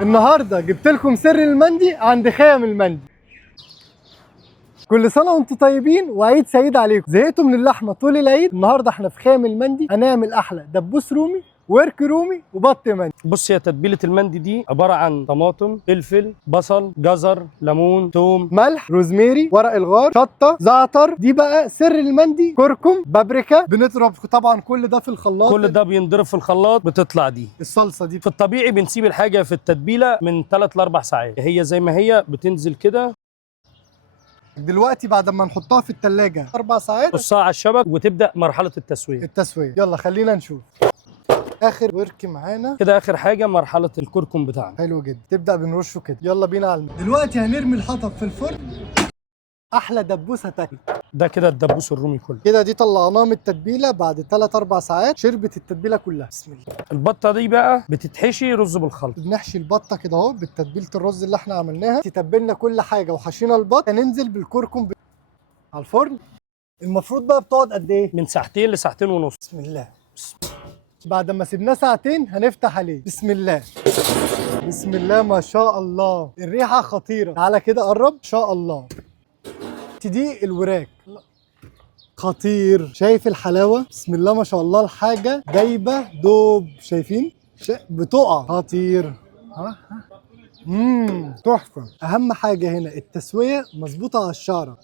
النهارده جبت لكم سر المندي عند خيم المندي. كل سنه وانتم طيبين وعيد سعيد عليكم. زهقتوا من اللحمه طول العيد؟ النهارده احنا في خيم المندي هنعمل احلى دبوس رومي ورك رومي وبط مندي. بص، هي تتبيله المندي دي عباره عن طماطم، فلفل، بصل، جزر، ليمون، توم، ملح، روزميري، ورق الغار، شطه، زعتر. دي بقى سر المندي، كركم، بابريكا. بنضرب طبعا كل ده في الخلاط. كل ده بينضرب في الخلاط بتطلع دي. الصلصه دي في الطبيعي بنسيب الحاجه في التتبيله من 3 ل 4 ساعات، هي زي ما هي بتنزل كده. دلوقتي بعد ما نحطها في التلاجة 4 ساعات نصها على الشبك وتبدا مرحله التسويه. التسويه. يلا خلينا نشوف. اخر ورك معانا كده اخر حاجه مرحله الكركم بتاعنا. حلو جدا. تبدا بنرشه كده. يلا بينا على الماء. دلوقتي هنرمي الحطب في الفرن. احلى دبوسه تاكل. ده كده الدبوس الرومي كله. كده دي طلعناها من التتبيله بعد 3 4 ساعات، شربت التتبيله كلها. بسم الله. البطه دي بقى بتتحشي رز بالخلط. بنحشي البطه كده اهو بالتتبيله الرز اللي احنا عملناها. تتبلنا كل حاجه وحشينا البط، هننزل بالكركم على الفرن. المفروض بقى بتقعد قد ايه؟ من ساعتين لساعتين ونص. بسم الله. بعد ما سيبناه ساعتين هنفتح عليه. بسم الله. بسم الله ما شاء الله، الريحه خطيره. تعالى كده قرب. ان شاء الله. دي الوراك خطير. شايف الحلاوه؟ بسم الله ما شاء الله، الحاجه دايبه دوب. شايفين؟ بتقع. خطير. تحفه. اهم حاجه هنا التسويه مظبوطه على الشعره.